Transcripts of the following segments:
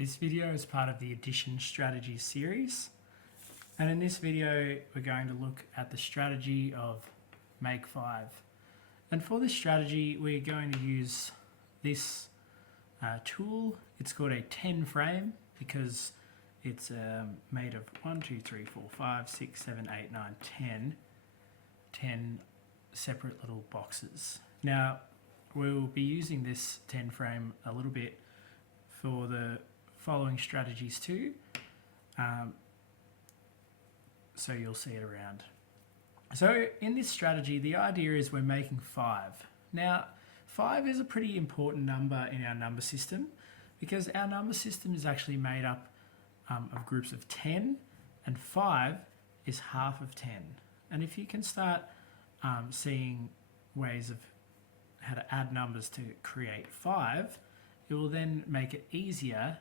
This video is part of the Addition Strategies series, and in this video we're going to look at the strategy of make 5. And for this strategy we're going to use this tool. It's called a 10 frame because it's made of 1, 2, 3, 4, 5, 6, 7, 8, 9, 10 separate little boxes. Now we'll be using this 10 frame a little bit for the following strategies too, so you'll see it around. So in this strategy the idea is we're making 5. Now 5 is a pretty important number in our number system because our number system is actually made up of groups of 10, and 5 is half of 10. And if you can start seeing ways of how to add numbers to create 5, it will then make it easier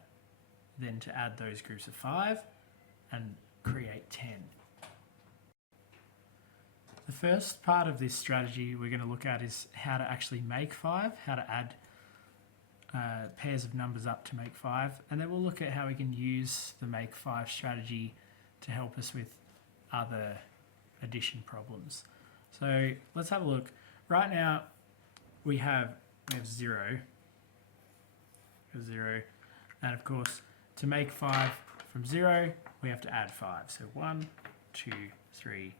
then to add those groups of 5 and create 10. The first part of this strategy we're going to look at is how to actually make 5, how to add pairs of numbers up to make 5, and then we'll look at how we can use the make 5 strategy to help us with other addition problems. So let's have a look. Right now we have 0, and of course to make 5 from 0 we have to add 5. So 1, 2, 3,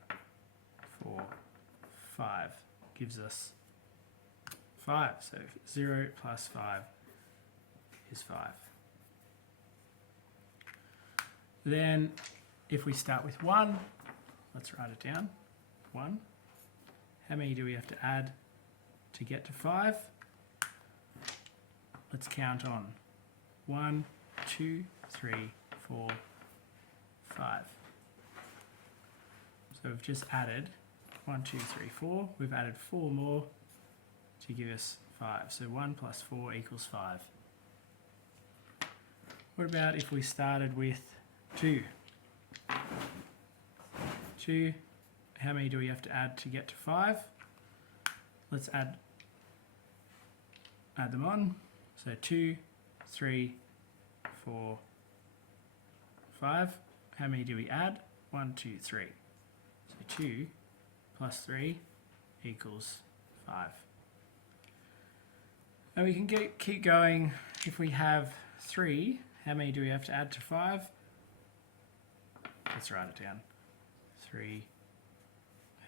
4, 5 gives us 5. So 0 plus 5 is 5. Then if we start with 1, let's write it down. 1. How many do we have to add to get to 5? Let's count on. 1, 2, 3, 4, 5. So we've just added 1, 2, 3, 4. We've added 4 more to give us 5. So 1 plus 4 equals 5. What about if we started with 2? 2, how many do we have to add to get to 5? Let's add them on. So 2, 3, 4, 5. How many do we add? 1, 2, 3. So 2 plus 3 equals 5. And we can keep going. If we have 3, how many do we have to add to 5? Let's write it down. 3.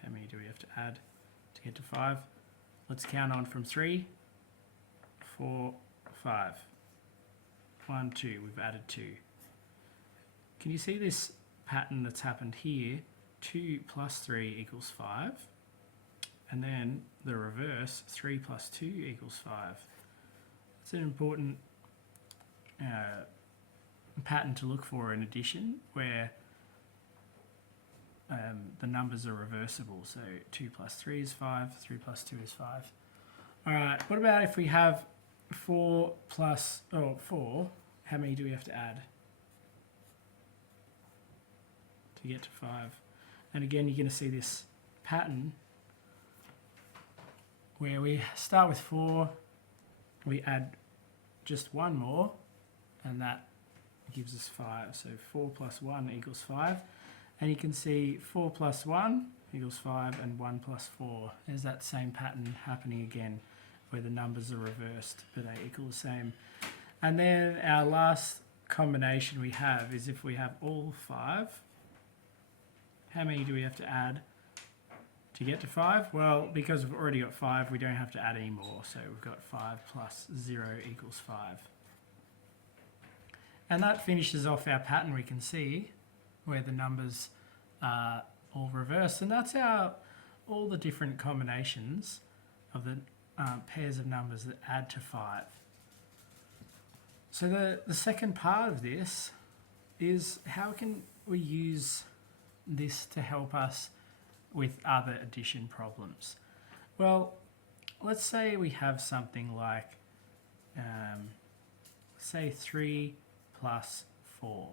How many do we have to add to get to 5? Let's count on from 3. 4, 5. 1, 2. We've added 2. Can you see this pattern that's happened here? 2 plus 3 equals 5. And then the reverse, 3 plus 2 equals 5. It's an important pattern to look for in addition, where the numbers are reversible. So 2 plus 3 is 5, 3 plus 2 is 5. Alright, what about if we have 4 plus 4, how many do we have to add to get to 5? And again, you're going to see this pattern where we start with 4, we add just 1 more, and that gives us 5. So 4 plus 1 equals 5. And you can see 4 plus 1 equals 5, and 1 plus 4. There's that same pattern happening again, where the numbers are reversed, but they equal the same. And then our last combination we have is if we have all 5, how many do we have to add to get to 5? Well, because we've already got 5, we don't have to add any more. So we've got 5 plus 0 equals 5. And that finishes off our pattern we can see, where the numbers are all reversed. And that's all the different combinations of the pairs of numbers that add to 5. So the second part of this is how can we use this to help us with other addition problems? Well, let's say we have something like, say 3 plus 4.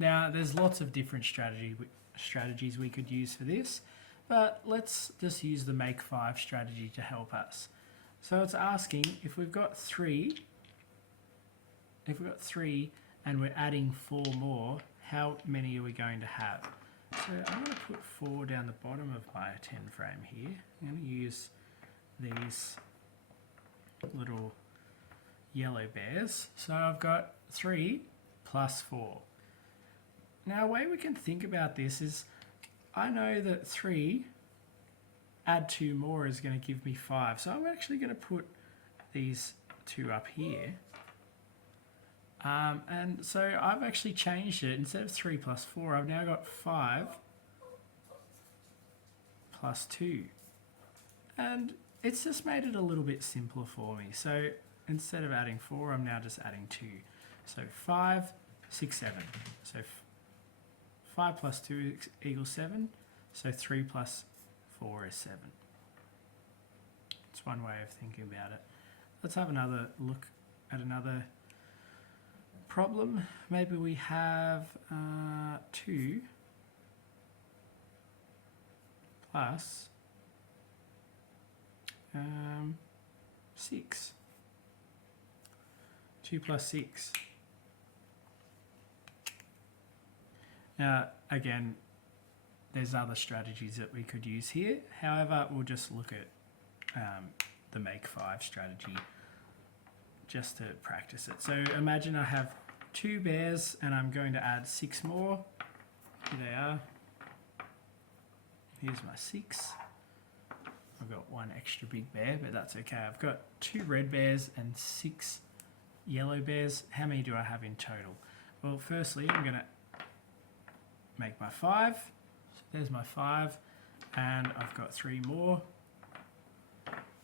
Now, there's lots of different strategies we could use for this, but let's just use the make 5 strategy to help us. So it's asking if we've got 3, and we're adding 4 more, how many are we going to have? So I'm going to put 4 down the bottom of my 10 frame here. I'm going to use these little yellow bears. So I've got 3 plus 4. Now a way we can think about this is, I know that 3 add 2 more is going to give me 5. So I'm actually going to put these 2 up here. And so I've actually changed it. Instead of 3 plus 4, I've now got 5 plus 2. And it's just made it a little bit simpler for me. So instead of adding 4, I'm now just adding 2. So 5, 6, 7. So 5 plus 2 equals 7. So 3 plus 4 is 7. It's one way of thinking about it. Let's have another look at another problem. Maybe we have 2 plus 6. 2 plus 6. Now, again, there's other strategies that we could use here. However, we'll just look at the make 5 strategy just to practice it. So imagine I have 2 bears and I'm going to add 6 more. Here they are. Here's my 6. I've got 1 extra big bear, but that's okay. I've got 2 red bears and 6 yellow bears. How many do I have in total? Well, firstly, I'm going to make my 5. So there's my 5, and I've got 3 more.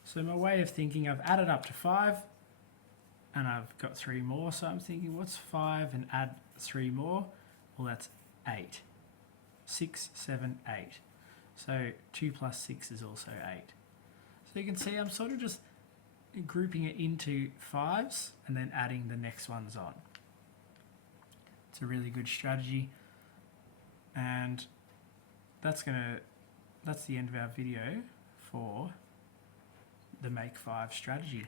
So my way of thinking, I've added up to 5, and I've got 3 more. So I'm thinking, what's 5 and add 3 more? Well, that's 8. 6, 7, 8. So 2 plus 6 is also 8. So you can see I'm sort of just grouping it into 5s and then adding the next ones on. It's a really good strategy. And that's the end of our video for the Make 5 strategy.